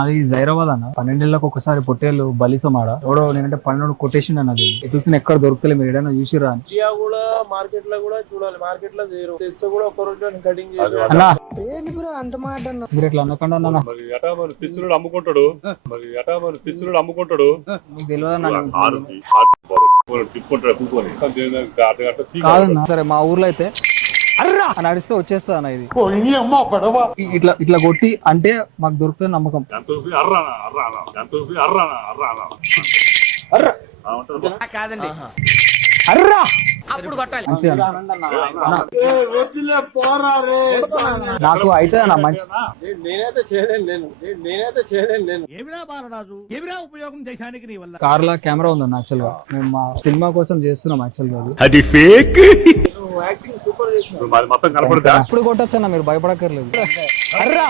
అది జైరాబాద్ అన్న 12 ఏళ్ళకి ఒకసారి పొట్టేళ్ళు బలిసమాడ ఎవడో నేనంటే 12 కొటేషన్ అన్నది ఎదుగుతున్న ఎక్కడ దొరకలే మీరు ఏదైనా చూసిరా అని కూడా మార్కెట్ లో కూడా చూడాలి మార్కెట్ లో తెస్తే కూడా ఒక రోజు కటింగ్ చేసి అన్నా ఏంటి బ్రో అంత మాట అన్నావు? మీరు ఎట్లా అనకుండా అన్న మరి ఎటా మరి పిచ్చుడు అమ్ముకుంటాడు మీకు తెలియదన్నా తిప్పుకుంటాడు కూకొని కాదన్నా సరే మా ఊర్లో అయితే అర్రా అని అడిస్తే వచ్చేస్తా అన్న ఇది ఇట్లా ఇట్లా కొట్టి అంటే మాకు దొరుకుతుంది నమ్మకం అర్రా మంచిగా నాకు అయితే నా మంచి నేనైతే చేయలేను కార్లా కెమెరా ఉందన్న యాక్చువల్ గా మేము మా సినిమా కోసం చేస్తున్నాం యాక్చువల్ గా అది ఫేక్. యాక్టింగ్ సూపర్ చేసిన మొత్తం కనపడతా ఇప్పుడు కొట్టచ్చన్న మీరు భయపడక్కర్లేదు అర్రా